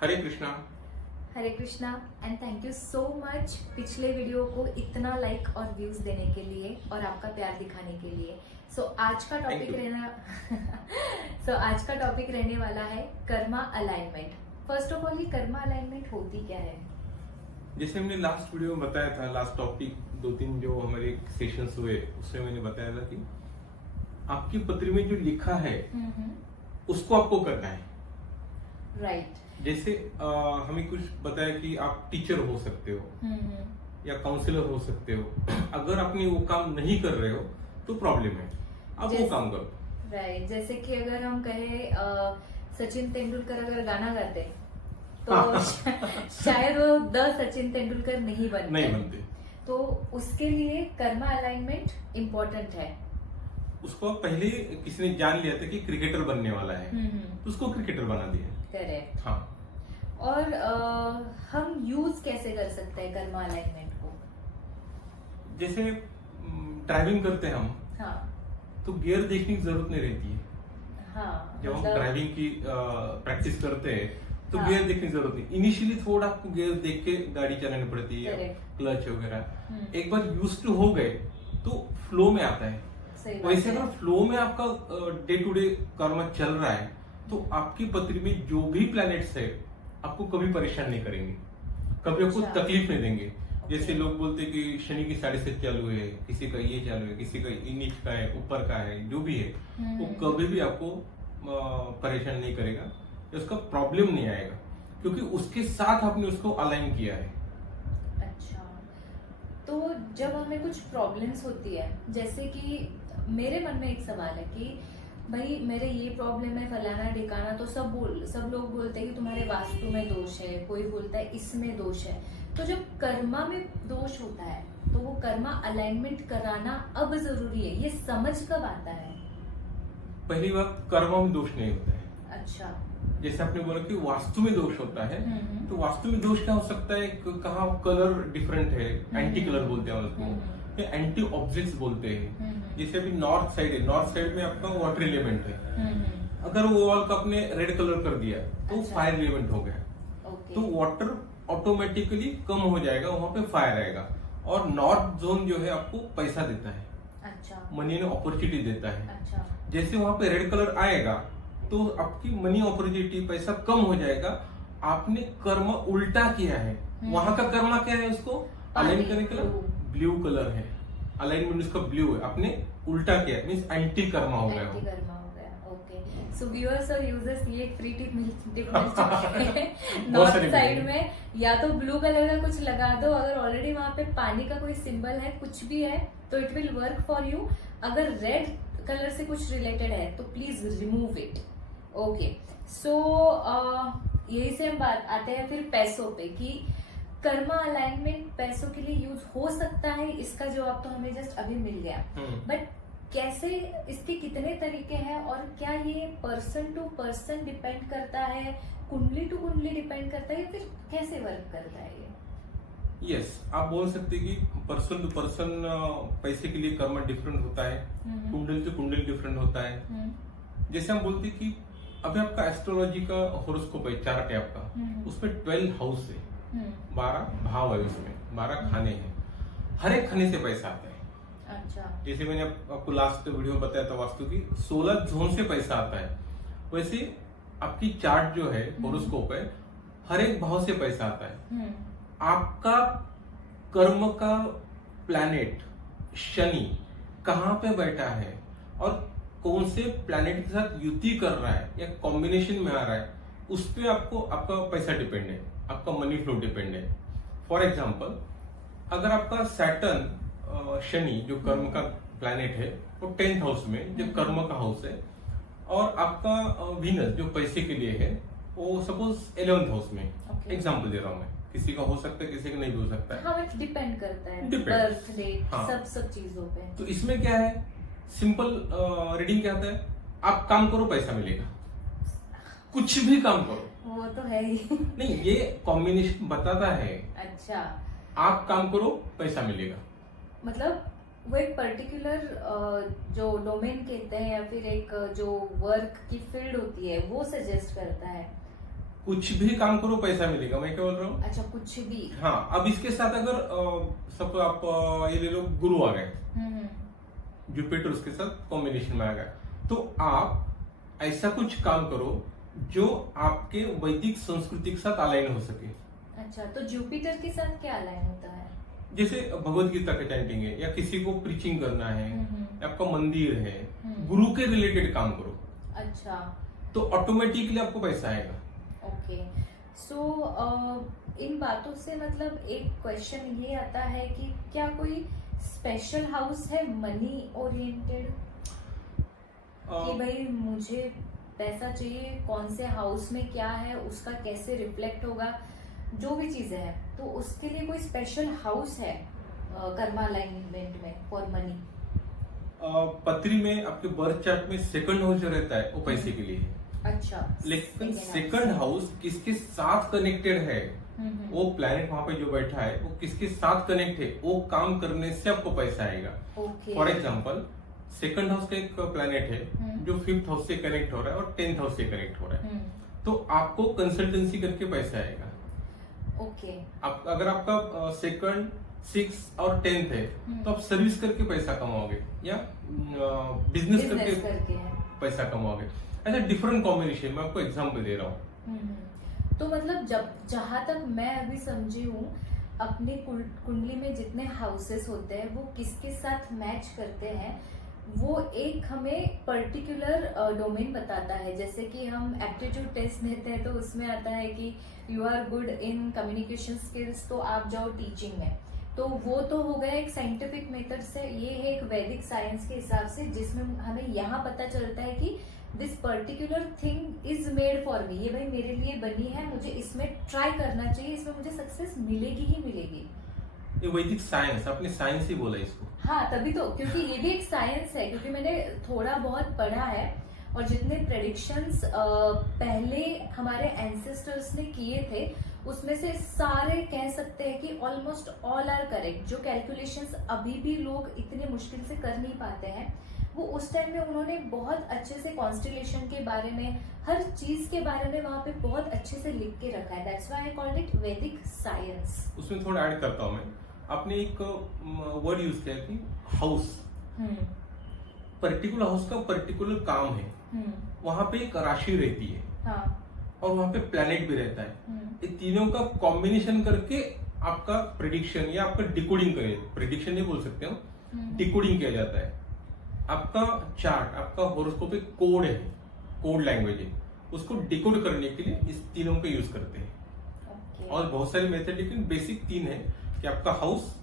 Hare Krishna. Hare Krishna and thank you so much पिछले video को इतना लाइक और व्यूज देने के लिए और आपका प्यार दिखाने के लिए। आज का टॉपिक रहने वाला है Karma alignment. First of all, ये कर्मा अलाइनमेंट होती क्या है? जैसे हमने लास्ट वीडियो में बताया था, लास्ट टॉपिक 2-3 जो हमारे सेशंस हुए उसमें मैंने बताया था कि आपकी पत्री में जो लिखा है उसको आपको करना है। राइट। जैसे हमें कुछ बताया कि आप टीचर हो सकते हो या काउंसलर हो सकते हो। अगर आपने वो काम नहीं कर रहे हो तो प्रॉब्लम है, आप वो काम करो। राइट। जैसे कि अगर हम कहे सचिन तेंदुलकर अगर गाना गाते तो शायद वो द सचिन तेंदुलकर नहीं बनते। तो उसके लिए कर्मा अलाइनमेंट इम्पोर्टेंट है। उसको पहले किसी ने जान लिया था कि क्रिकेटर बनने वाला है तो उसको क्रिकेटर बना दिया। करेक्ट। हाँ। और हम यूज कैसे कर सकते हैं कर्मा अलाइनमेंट को? जैसे ड्राइविंग करते हैं हम, हाँ, तो गियर देखने की जरूरत नहीं रहती है। हाँ, जब हम ड्राइविंग की प्रैक्टिस करते हैं तो हाँ, गियर देखने की जरूरत नहीं। इनिशियली थोड़ा आपको गियर देख के गाड़ी चलानी पड़ती है, Correct. क्लच वगैरह। एक बार यूज टू हो गए तो फ्लो में आता है। वैसे अगर फ्लो में आपका डे टू डे कर्म चल रहा है तो आपकी पत्री में जो भी प्लैनेट्स है आपको कभी परेशान नहीं करेंगे, कभी आपको तकलीफ नहीं देंगे। जैसे लोग बोलते हैं कि शनि की साढ़े से चालू है, किसी का ये चालू है, किसी का नीच का है, ऊपर का है, जो भी है वो कभी भी आपको परेशान नहीं करेगा, उसका प्रॉब्लम नहीं आएगा, क्योंकि उसके साथ आपने उसको अलाइन किया है। अच्छा, तो जब हमें कुछ प्रॉब्लम्स होती है, जैसे कि मेरे मन में एक सवाल है कि भाई मेरे ये प्रॉब्लम है, फलाना ठिकाना, तो सब लोग बोलते हैं कि तुम्हारे वास्तु में दोष है, कोई बोलता है इसमें दोष है। तो जब कर्मा में दोष होता है तो वो कर्मा अलाइनमेंट कराना अब जरूरी है, ये समझ कब आता है? पहली बात, कर्मा में दोष नहीं होता है। अच्छा। जैसे आपने बोला कि वास्तु में दोष होता है, तो वास्तु में दोष क्या हो सकता है? कहाँ कलर डिफरेंट है, एंटी कलर बोलते हैं उसको, एंटी ऑब्जेक्ट्स बोलते हैं। जैसे अभी नॉर्थ साइड है, नॉर्थ साइड में आपका वाटर एलिमेंट है, अगर वो वॉल का आपने रेड कलर कर दिया तो फायर एलिमेंट हो गया। तो वाटर ऑटोमेटिकली कम हो जाएगा, वहां पे फायर आएगा। और नॉर्थ जोन जो है आपको पैसा देता है, अच्छा, मनी ने अपॉर्चुनिटी देता है। अच्छा। जैसे वहां पे रेड कलर आएगा तो आपकी मनी अपॉर्चुनिटी, पैसा कम हो जाएगा। आपने कर्म उल्टा किया है। वहां का कर्म क्या है? उसको अलाइन करने के लिए ब्लू कलर है, अलाइनमेंट उसका ब्लू है, आपने उल्टा किया, मीन्स एंटी कर्मा हो गया। ओके, सो व्यूअर्स और यूजर्स, ये एक फ्री टिप मिल चुकी है। नॉर्थ साइड में या तो ब्लू कलर का कुछ लगा दो, अगर ऑलरेडी वहां पे पानी का कोई सिंबल है, कुछ भी है, तो it will work for you. अगर रेड कलर से कुछ रिलेटेड है तो प्लीज रिमूव इट। ओके, सो यही से हम बात आते हैं फिर पैसों पे कि कर्मा अलाइनमेंट पैसों के लिए यूज हो सकता है। इसका जवाब तो हमें जस्ट अभी मिल गया, बट कैसे, इसके कितने तरीके हैं और क्या ये पर्सन टू पर्सन डिपेंड करता है, कुंडली टू कुंडली डिपेंड करता है, या फिर कैसे वर्क करता है ये? यस, आप बोल सकते कि पर्सन टू पर्सन पैसे के लिए कर्म डिफरेंट होता है, कुंडली टू कुंडली डिफरेंट होता है। जैसे हम बोलते कि अभी आपका एस्ट्रोलॉजी का होरोस्कोप है, चार्ट है आपका, उसमें 12 हाउस है, 12 भाव है, उसमें 12 खाने हैं, हर एक खाने से पैसा आता है। अच्छा। जैसे मैंने आपको लास्ट वीडियो में बताया था वास्तु की 16 जोन से पैसा आता है, वैसे आपकी चार्ट जो है, होरोस्कोप है, हर एक भाव से पैसा आता है। आपका कर्म का प्लैनेट शनि कहाँ पे बैठा है और कौन से प्लैनेट के साथ युति कर रहा है या कॉम्बिनेशन में आ रहा है, उस पर आपको आपका पैसा डिपेंड है, आपका मनी फ्लो डिपेंड है। फॉर एग्जाम्पल, अगर आपका सैटर्न शनि जो कर्म का प्लैनेट है वो 10th हाउस में, जो कर्म का हाउस है, और आपका वीनस जो पैसे के लिए है वो सपोज 11th हाउस में। एग्जाम्पल दे रहा हूँ मैं, किसी का हो सकता है, किसी का नहीं हो सकता है। हाँ, डिपेंड करता है, Depends. बर्थ डेट, हाँ। सब चीजों पे। तो इसमें क्या है, सिंपल रीडिंग क्या होता है? आप काम करो पैसा मिलेगा, कुछ भी काम करो, वो तो है ही। नहीं, ये कॉम्बिनेशन बताता है। अच्छा, आप काम करो पैसा मिलेगा, मतलब वो एक पर्टिकुलर जो डोमेन कहते हैं या फिर एक जो वर्क की फील्ड होती है वो सजेस्ट करता है। कुछ भी काम करो पैसा मिलेगा, मैं क्या बोल रहा हूँ। अच्छा, कुछ भी। हाँ, अब इसके साथ अगर सब आप ये ले लो, गुरु आ गए, जुपिटर उसके साथ कॉम्बिनेशन में आ गया, तो आप ऐसा कुछ काम करो जो आपके वैदिक संस्कृति के साथ अलाइन हो सके। अच्छा, तो जुपिटर के साथ क्या अलाइन होता है? जैसे भगवत गीता का चैंटिंग है, या किसी को प्रीचिंग करना है, या आपका मंदिर है, गुरु के रिलेटेड काम करो। अच्छा, तो ऑटोमेटिकली आपको पैसा आएगा। ओके। सो इन बातों से मतलब एक क्वेश्चन ये आता है कि क्या कोई स्पेशल हाउस है मनी ओरिएंटेड, कि भाई मुझे पैसा चाहिए, कौन से हाउस में क्या है, उसका कैसे रिफ्लेक्ट होगा, जो भी चीजें हैं, तो उसके लिए कोई स्पेशल हाउस है कर्मा अलाइनमेंट में फॉर मनी? पत्री में आपके बर्थ चार्ट में सेकंड हाउस जो रहता है वो पैसे के लिए है। अच्छा, लेकिन सेकंड हाउस किसके साथ कनेक्टेड है, वो प्लैनेट वहां पे जो बैठा है वो किसके साथ कनेक्ट है, वो काम करने से आपको पैसा आएगा। फॉर एग्जाम्पल, सेकंड हाउस का एक प्लैनेट है जो 5th हाउस से कनेक्ट हो रहा है और 10th हाउस से कनेक्ट हो रहा है, तो आपको कंसल्टेंसी करके पैसा आएगा। ओके। आप अगर आपका सेकंड, 6 और 10th है, तो आप सर्विस करके पैसा कमाओगे या बिजनेस करके पैसा कमाओगे। ऐसा डिफरेंट कॉम्बिनेशन में आपको एग्जाम्पल दे रहा हूँ। तो मतलब जहां तक मैं अभी समझी हूँ, अपनी कुंडली में जितने हाउसेस होते हैं वो किसके साथ मैच करते हैं, वो एक हमें पर्टिकुलर डोमेन बताता है। जैसे कि हम एप्टीट्यूड टेस्ट देते हैं तो उसमें आता है कि you are good in communication skills, तो आप जाओ टीचिंग में। तो वो तो हो गया एक साइंटिफिक मेथड से, ये है एक वैदिक साइंस के हिसाब से, जिसमें हमें यहाँ पता चलता है कि this particular thing is made for me, ये भाई मेरे लिए बनी है, मुझे इसमें ट्राई करना चाहिए, इसमें मुझे सक्सेस मिलेगी ही मिलेगी। ये वैदिक साइंस, आपने साइंस ही बोला इसको। हाँ, तभी तो, क्योंकि ये भी एक साइंस है, क्योंकि मैंने थोड़ा बहुत पढ़ा है, और जितने प्रेडिक्शंस पहले हमारे एंसेस्टर्स ने किए थे उसमें से सारे कह सकते हैं कि ऑलमोस्ट ऑल आर करेक्ट। जो कैलकुलेशंस अभी भी लोग इतने मुश्किल से कर नहीं पाते हैं, वो उस टाइम में उन्होंने बहुत अच्छे से कॉन्स्टिलेशन के बारे में, हर चीज के बारे में वहां पे बहुत अच्छे से लिख के रखा है। That's why I called it वैदिक साइंस। उसमें थोड़ा ऐड करता हूँ मैं। आपने एक वर्ड यूज किया कि हाउस, पर्टिकुलर हाउस का पर्टिकुलर काम है, वहां पे एक राशि रहती है, हाँ, और वहां पे प्लैनेट भी रहता है। ये तीनों का कॉम्बिनेशन करके आपका प्रेडिक्शन या आपका डिकोडिंग करे, प्रेडिक्शन नहीं बोल सकते हो, डिकोडिंग किया जाता है। आपका चार्ट, आपका होरोस्कोप एक कोड है, कोड लैंग्वेज है, उसको डिकोड करने के लिए इस तीनों का यूज करते हैं। और बहुत सारे मेथड, लेकिन बेसिक 3 है कि आपका हाउस,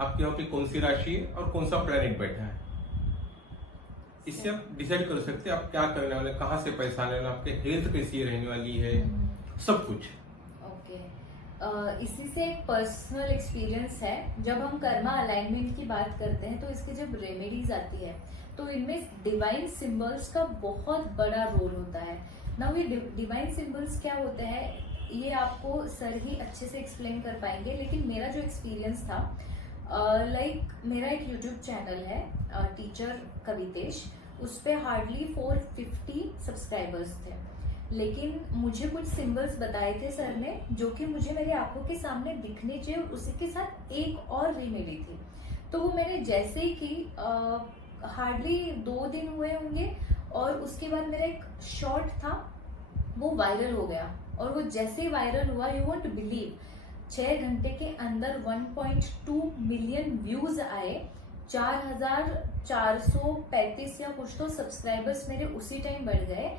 आपके यहाँ पे कौन सी राशि है और कौन सा प्लैनेट बैठा है। इससे आप डिसाइड कर सकते हैं आप क्या करने वाले, कहाँ से पैसा आने वाला, आपके हेल्थ कैसी रहने वाली है, सब कुछ। ओके। इसी से एक पर्सनल एक्सपीरियंस है, जब हम कर्मा अलाइनमेंट की बात करते हैं तो इसकी जब रेमेडीज आती है तो इनमें डिवाइन सिंबल्स का बहुत बड़ा रोल होता है। नाउ ये डिवाइन सिंबल्स क्या होते हैं ये आपको सर ही अच्छे से एक्सप्लेन कर पाएंगे, लेकिन मेरा जो एक्सपीरियंस था, मेरा एक यूट्यूब चैनल है टीचर कवितेश, उस पे हार्डली 450 सब्सक्राइबर्स थे, लेकिन मुझे कुछ सिंबल्स बताए थे सर ने जो कि मुझे मेरी आंखों के सामने दिखने चाहिए, और उसी के साथ एक और रेमेडी थी। तो वो मैंने जैसे ही की, हार्डली 2 दिन हुए होंगे, और उसके बाद मेरा एक शॉर्ट था वो वायरल हो गया, और वो जैसे ही वायरल हुआ, यू वोंट बिलीव, 6 घंटे के अंदर 1.2 मिलियन व्यूज आए, 4435 या कुछ तो सब्सक्राइबर्स मेरे उसी टाइम बढ़ गए,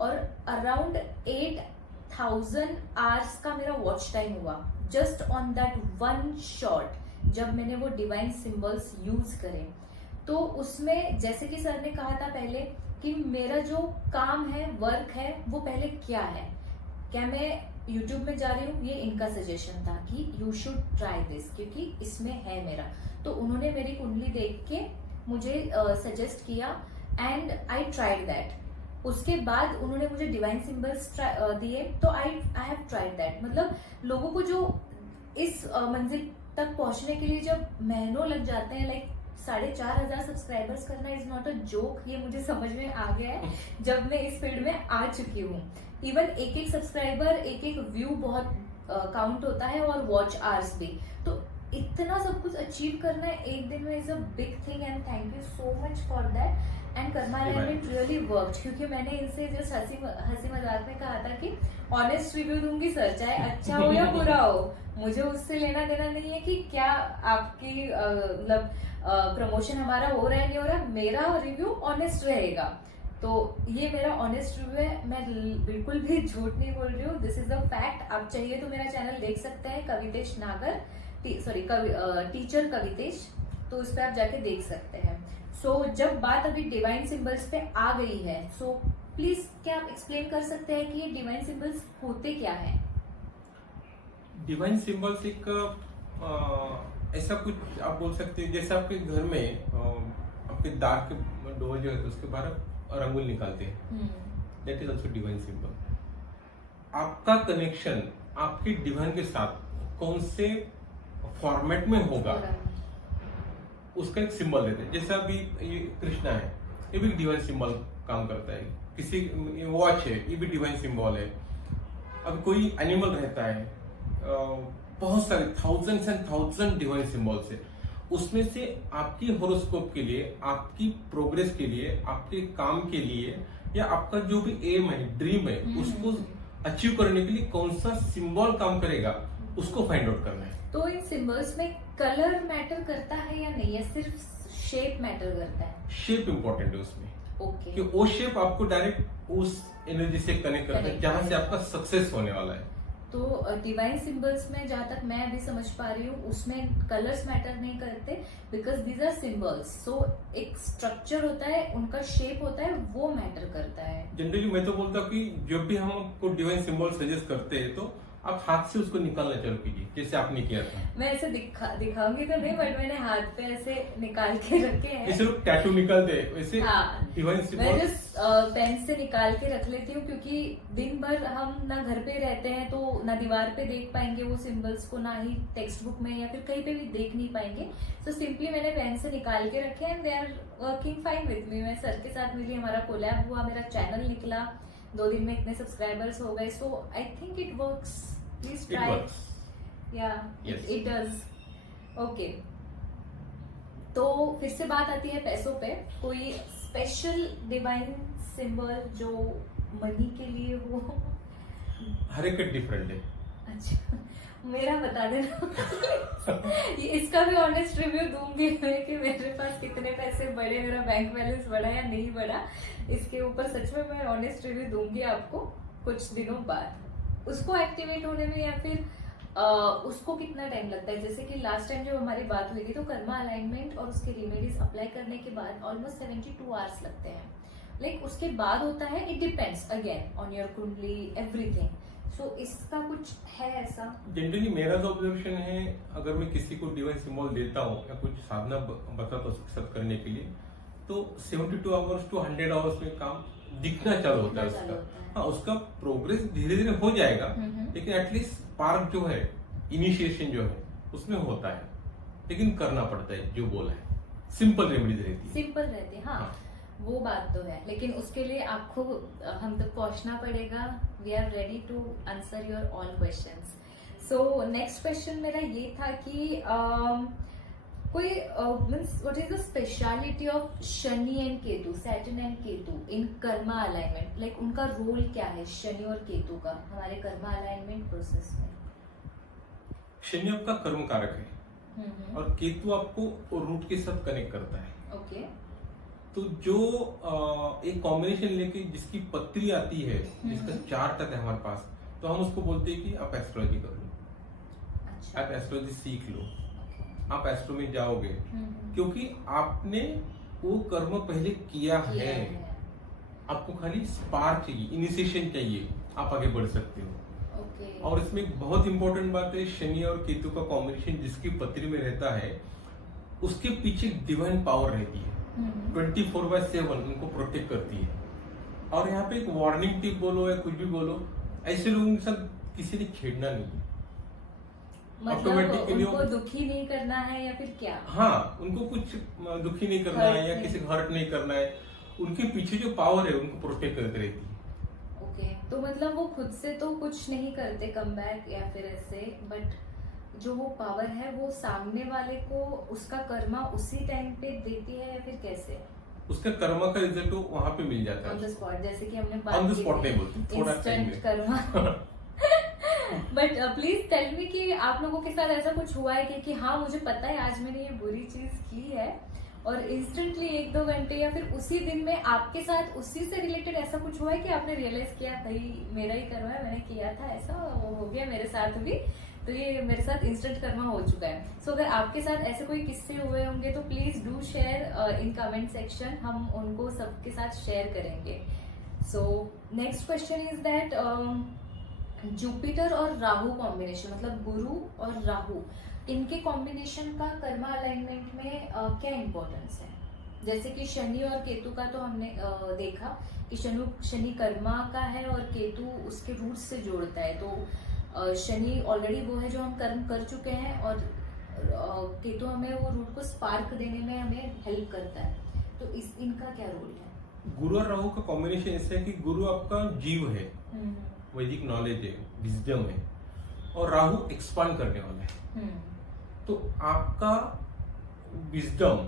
और अराउंड 8000 आवर्स का मेरा वॉच टाइम हुआ just on that one shot, जब मैंने वो डिवाइन सिंबल्स यूज करे। तो उसमें जैसे कि सर ने कहा था पहले कि मेरा जो काम है, वर्क है, वो पहले क्या है, क्या मैं यूट्यूब में जा रही हूँ, ये इनका सजेशन था कि यू शुड ट्राई दिस, क्योंकि इसमें है मेरा। तो उन्होंने मेरी कुंडली देख के मुझे सजेस्ट किया, एंड आई ट्राइड दैट। उसके बाद उन्होंने मुझे डिवाइन सिंबल्स दिए, तो आई हैव ट्राइड दैट। मतलब लोगों को जो इस मंजिल तक पहुंचने के लिए जब महीनों लग जाते हैं, लाइक 4,500 सब्सक्राइबर्स करना इज नॉट अ जोक। ये मुझे समझ में आ गया है जब मैं इस फील्ड में आ चुकी हूँ। इवन एक सब्सक्राइबर, एक व्यू बहुत काउंट होता है, और वॉच आवर्स भी। तो इतना सब कुछ अचीव करना है एक दिन में is a big thing, and thank you so much for that. And Karma alignment really worked, क्योंकि मैंने इनसे जस्ट हंसी मजाक में कहा था कि ऑनेस्ट रिव्यू दूंगी सर, चाहे अच्छा हो या बुरा हो, मुझे उससे लेना देना नहीं है कि क्या आपकी मतलब प्रमोशन हमारा हो रहा है नहीं हो रहा, मेरा रिव्यू ऑनेस्ट रहेगा। तो ये मेरा ऑनेस्ट रिव्यू है, मैं बिल्कुल भी झूठ नहीं बोल रही हूँ, दिस इज अ फैक्ट। आप चाहिए तो मेरा चैनल देख सकते हैं, कवितेश नागर, टीचर कवितेश, तो उस पर आप जाके देख सकते हैं। सो जब बात अभी डिवाइन सिंबल्स पे आ गई है, सो प्लीज क्या आप एक्सप्लेन कर सकते हैं कि ये डिवाइन सिंबल्स होते क्या है? डिवाइन सिंबल्स एक ऐसा कुछ आप बोल सकते हैं, जैसे आपके घर में आपके दाग के डोर जो है तो उसके बाहर रंगोली निकालते हैं, that is also divine symbol. आपका कनेक्शन आपके डिवाइन के साथ कौन से फॉर्मेट में होगा उसका एक सिंबल देते हैं। जैसे अभी ये कृष्णा है, ये भी डिवाइन सिंबल काम करता है। किसी वॉच है, ये भी डिवाइन सिंबल है। अब कोई एनिमल रहता है, बहुत सारे thousands and thousand divine symbols है। उसमें से आपकी होरोस्कोप के लिए, आपकी प्रोग्रेस के लिए, आपके काम के लिए, या आपका जो भी एम है, ड्रीम है, उसको अचीव करने के लिए कौन सा सिंबल काम करेगा, उसको फाइंड आउट करना है। तो इन सिंबल्स में कलर मैटर करता है या नहीं, या सिर्फ शेप मैटर करता है? शेप इंपॉर्टेंट है उसमें। ओके। कि वो शेप आपको डायरेक्ट उस एनर्जी से कनेक्ट करता है जहां से आपका सक्सेस होने वाला है। तो डिवाइन सिंबल्स में जहां तक मैं अभी समझ पा रही हूँ, उसमें कलर्स मैटर नहीं करते, बिकॉज दीज आर सिंबल्स। सो एक स्ट्रक्चर होता है, उनका शेप होता है, वो मैटर करता है। जनरली मैं तो बोलता हूँ कि जब भी हम आपको डिवाइन सिंबल सजेस्ट करते हैं तो आप हाथ से उसको निकालना चालू कीजिए, जैसे आपने किया था। मैं ऐसे दिखाऊंगी तो नहीं, बट मैंने हाथ पे ऐसे निकाल के रखे हैं। जैसे लोग टैटू निकालते हैं वैसे डिवाइन मैं सिंबल जस्ट पेन से निकाल के रख लेती हूँ, क्योंकि दिन भर हम ना घर पे रहते हैं, तो ना दीवार पे देख पाएंगे वो सिंबल्स को, ना ही टेक्स्ट बुक में या फिर कहीं पे भी देख नहीं पाएंगे। सो सिंपली मैंने पेन से निकाल के रखे and they are working fine with me. मैं सर के साथ मिली, हमारा कोलैब हुआ, मेरा चैनल निकला, 2 दिन में इतने सब्सक्राइबर्स हो गए। So I think it works, please try. It does. Okay, तो फिर से बात आती है पैसों पे। कोई स्पेशल डिवाइन सिंबल जो मनी के लिए हो? हर एक डिफरेंट है। अच्छा, मेरा बता देना। इसका भी ऑनेस्ट रिव्यू दूंगी मैं कि मेरे पास कितने पैसे बढ़े, मेरा बैंक बैलेंस बढ़ा या नहीं बढ़ा। इसके ऊपर सच में मैं ऑनेस्ट रिव्यू दूंगी आपको कुछ दिनों बाद। उसको एक्टिवेट होने में या फिर उसको कितना टाइम लगता है? जैसे कि लास्ट टाइम जब हमारी बात हुई थी, तो कर्मा अलाइनमेंट और उसके रेमेडीज अप्लाई करने के बाद ऑलमोस्ट 72 आवर्स लगते हैं। लाइक उसके बाद होता है, it depends again on your कुंडली, एवरीथिंग। सो इसका कुछ है ऐसा? जनरली मेरा जो ऑब्जर्वेशन है, अगर मैं किसी को डिवाइन सिंबल देता हूँ या कुछ साधना बताता हूँ सक्सेस करने के लिए, तो 72 आवर्स टू 100 आवर्स में काम दिखना चालू होता है उसका। हाँ, उसका प्रोग्रेस धीरे धीरे हो जाएगा, लेकिन एटलीस्ट स्पार्क जो है, इनिशिएशन जो है, उसमें होता है। लेकिन करना पड़ता है, जो बोला है। सिंपल रेमेडीज रहती है, सिंपल रहती है। हाँ, वो बात तो है, लेकिन उसके लिए आपको हम तक पहुंचना पड़ेगा। We are ready to answer your all questions. So next question मेरा ये था कि कोई means what is the speciality of Shani and Ketu, Saturn and Ketu in karma alignment? Like उनका रोल क्या है, शनि और केतु का, हमारे कर्मा अलाइनमेंट प्रोसेस में? शनि आपका कर्म कारक है और केतु आपको रूट के साथ कनेक्ट करता है। ओके। तो जो एक कॉम्बिनेशन लेके जिसकी पत्री आती है, जिसका चार्ट आता है हमारे पास, तो हम उसको बोलते हैं कि आप एस्ट्रोलॉजी कर लो। अच्छा। आप एस्ट्रोलॉजी सीख लो, आप एस्ट्रो में जाओगे, क्योंकि आपने वो कर्म पहले किया है। आपको खाली स्पार्क चाहिए, इनिशिएशन चाहिए, आप आगे बढ़ सकते हो। और इसमें एक बहुत इंपॉर्टेंट बात है, शनि और केतु का कॉम्बिनेशन जिसकी पत्री में रहता है, उसके पीछे डिवाइन पावर रहती है। 24/7 उनको प्रोटेक्ट करती है। और यहाँ पे एक वार्निंग टिप बोलो या कुछ भी बोलो, ऐसे लोगों के साथ किसी ने छेड़ना नहीं है। मतलब ऑटोमेटिकली उनको दुखी नहीं करना है या फिर क्या? हाँ, उनको कुछ दुखी नहीं करना है या किसी को हर्ट नहीं करना है। उनके पीछे जो पावर है उनको प्रोटेक्ट करके रहती है। ओके, तो मतलब वो खुद से तो कुछ नहीं करते कमबैक या फिर ऐसे, बट जो वो पावर है वो सामने वाले को उसका कर्मा उसी टाइम पे देती है या फिर कैसे? उसका कर्मा का रिजल्ट वहां पे मिल जाता है ऑन द स्पॉट, जैसे कि हमने ऑन द स्पॉट नहीं बोलते, थोड़ा time instant karma. But please tell me कि आप लोगों के साथ ऐसा कुछ हुआ है कि हाँ मुझे पता है आज मैंने ये बुरी चीज की है और इंस्टेंटली 1-2 घंटे या फिर उसी दिन में आपके साथ उसी से रिलेटेड ऐसा कुछ हुआ है कि आपने रियलाइज किया भाई मेरा ही कर्मा है, मैंने किया था ऐसा, वो हो गया मेरे साथ भी, तो ये मेरे साथ इंस्टेंट कर्मा हो चुका है। सो अगर आपके साथ ऐसे कोई किस्से हुए होंगे तो please do share in comment section, हम उनको सबके साथ शेयर करेंगे। सो next question is that Jupiter और राहु कॉम्बिनेशन, मतलब गुरु और राहु, इनके कॉम्बिनेशन का कर्मा अलाइनमेंट में क्या इंपॉर्टेंस है? जैसे कि शनि और केतु का तो हमने देखा कि शनि कर्मा का है और केतु उसके रूट से जोड़ता है, तो शनि ऑलरेडी वो है जो हम कर्म कर चुके हैं और केतु हमें वो रूट को स्पार्क देने में हमें हेल्प करता है, तो इनका क्या रोल है? गुरु और राहु का कॉम्बिनेशन ऐसा है कि गुरु आपका जीव है, वैदिक नॉलेज है, विजडम है, और राहु एक्सपांड करने वाला है। तो आपका विजडम,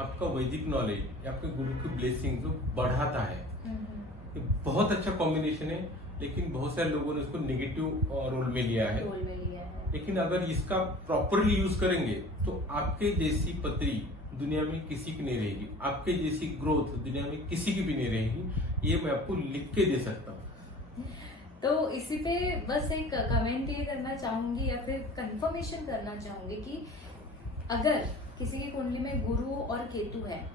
आपका वैदिक नॉलेज, आपके गुरु की ब्लेसिंग जो बढ़ाता है, ये बहुत अच्छा कॉम्बिनेशन है। लेकिन बहुत सारे लोगों ने उसको नेगेटिव रोल में लिया है। लेकिन अगर इसका प्रॉपरली यूज करेंगे तो आपके जैसी पत्री दुनिया में किसी की नहीं रहेगी, आपके जैसी ग्रोथ दुनिया में किसी की भी नहीं रहेगी, ये मैं आपको लिख के दे सकता हूँ। तो इसी पे बस एक कमेंट ये करना चाहूंगी या फिर कंफर्मेशन करना चाहूंगी कि अगर किसी की कुंडली में गुरु और केतु है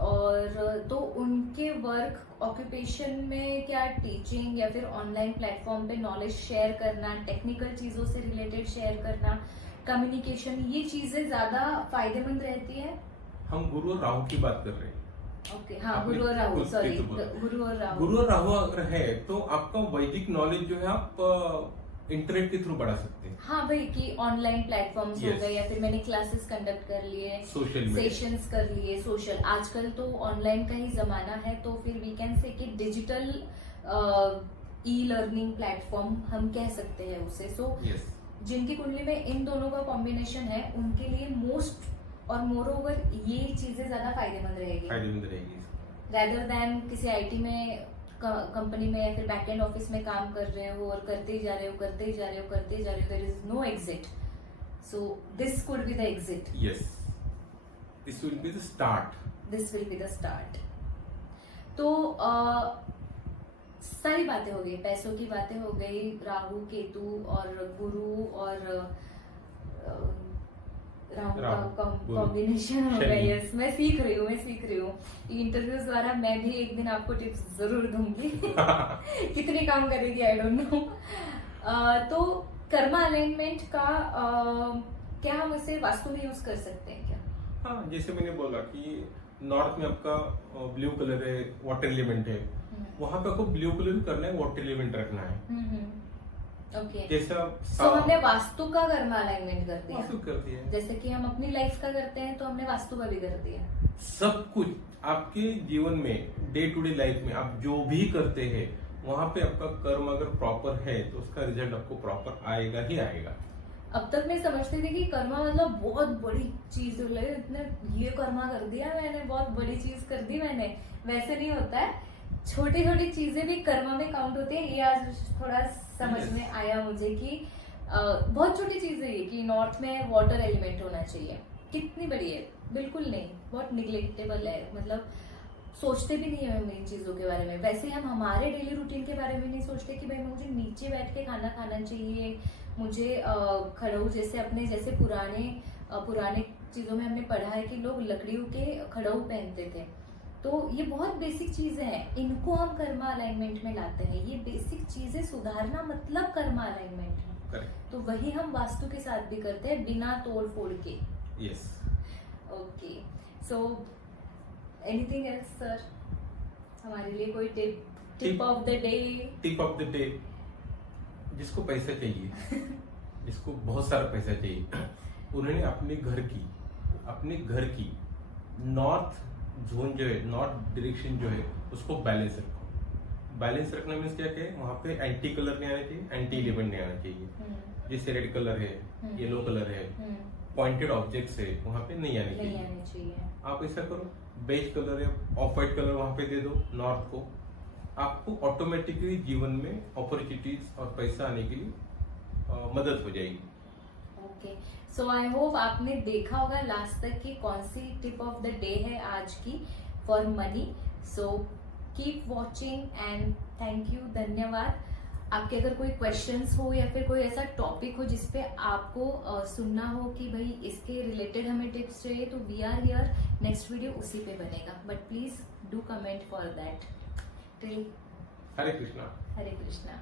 और तो उनके वर्क ऑक्यूपेशन में क्या टीचिंग या फिर ऑनलाइन प्लेटफॉर्म पे नॉलेज शेयर करना, टेक्निकल चीजों से रिलेटेड शेयर करना, कम्युनिकेशन, ये चीजें ज्यादा फायदेमंद रहती है? हम गुरु और राहु की बात कर रहे हैं। ओके, हाँ, गुरु और राहु, सॉरी, गुरु और राहु अगर है तो आपका वैदिक नॉलेज जो है आप इंटरनेट के थ्रू बढ़ा सकते हैं। हाँ भाई, कि ऑनलाइन प्लेटफॉर्म्स हो गए या फिर मैंने क्लासेस कंडक्ट कर लिए, सोशल सेशंस कर लिए, सोशल, आजकल तो ऑनलाइन का ही जमाना है, तो फिर वी कैन से कि डिजिटल ई लर्निंग प्लेटफॉर्म हम कह सकते हैं उसे। सो जिनकी कुंडली में इन दोनों का कॉम्बिनेशन है उनके लिए मोस्ट और मोर ओवर ये चीजें ज्यादा फायदेमंद रहेगी rather than किसी आईटी में कंपनी में या फिर बैक एंड ऑफिस में काम कर रहे हो और करते ही जा रहे हो, there is no exit, so this could be the exit. Yes, this will be the start. तो सारी बातें हो गई, पैसों की बातें हो गई, राहु केतु और गुरु और राहु का कॉम्बिनेशन हो गया। यस, मैं सीख रही हूँ इंटरव्यूज द्वारा। मैं भी एक दिन आपको टिप्स जरूर दूंगी कितनी काम करेगी आई डोंट नो। तो कर्मा अलाइनमेंट का क्या हम उसे वास्तु में यूज कर सकते हैं क्या? हाँ, जैसे मैंने बोला कि नॉर्थ में आपका ब्लू कलर है, वाटर एलिमेंट है, वहां पे आपको ब्लू कलर करना है, वाटर एलिमेंट रखना है। ओके, जैसा तो हमने वास्तु का कर्मा अलाइनमेंट कर दिया, जैसे कि हम अपनी लाइफ का करते हैं तो हमने वास्तु का भी कर दिया। सब कुछ आपके जीवन में डे टू डे लाइफ में आप जो भी करते हैं वहां पे आपका कर्म अगर प्रॉपर है तो उसका रिजल्ट आपको प्रॉपर आएगा ही आएगा। अब तक मैं समझती थी कि कर्मा मतलब बहुत बड़ी चीज हो, इतने ये कर्मा कर दिया मैंने, बहुत बड़ी चीज कर दी मैंने, वैसे नहीं होता है, छोटी छोटी चीजें भी कर्मा में काउंट होती है। ये आज थोड़ा समझ में आया मुझे कि बहुत छोटी चीज है ये कि नॉर्थ में वाटर एलिमेंट होना चाहिए, कितनी बड़ी है, बिल्कुल नहीं, बहुत निग्लेक्टेबल है, मतलब सोचते भी नहीं है हम इन चीजों के बारे में। वैसे हम हमारे डेली रूटीन के बारे में नहीं सोचते कि भाई मुझे नीचे बैठ के खाना खाना चाहिए, मुझे खड़ाऊ, जैसे अपने जैसे पुराने चीजों में हमने पढ़ा है कि लोग लकड़ियों के खड़ाऊ पहनते थे, तो ये बहुत बेसिक चीजें हैं, इनको हम कर्मा अलाइनमेंट में लाते हैं। ये बेसिक चीजें सुधारना मतलब कर्मा अलाइनमेंट है। तो वही हम वास्तु के साथ भी करते हैं बिना तोड़ फोड़ के। Yes, okay, so anything else sir, हमारे लिए कोई tip of the day? Tip of the day, जिसको पैसा चाहिए जिसको बहुत सारा पैसा चाहिए, उन्होंने अपने घर की नॉर्थ जोन जो है, नॉर्थ डायरेक्शन जो है, उसको बैलेंस रखो। बैलेंस रखना मीन्स क्या है, वहां पे एंटी कलर नहीं आना चाहिए, एंटी एलिमेंट नहीं आना चाहिए। जैसे रेड कलर है, येलो कलर है, पॉइंटेड ऑब्जेक्ट्स है, वहां पे नहीं आने चाहिए। आप ऐसा करो, बेज कलर है, ऑफ व्हाइट कलर वहां पे दे दो नॉर्थ को। आपको ऑटोमेटिकली जीवन में अपॉर्चुनिटीज और पैसा आने के लिए मदद हो जाएगी। ओके, सो आई होप आपने देखा होगा लास्ट तक कि कौन सी टिप ऑफ द डे है आज की for money. So keep watching and thank you, धन्यवाद। आपके अगर कोई क्वेश्चंस हो या फिर कोई ऐसा टॉपिक हो जिसपे आपको सुनना हो कि भाई इसके रिलेटेड हमें टिप्स चाहिए, तो we are here, next video उसी पे बनेगा, but please do comment for that. Till Hare Krishna. Hare Krishna.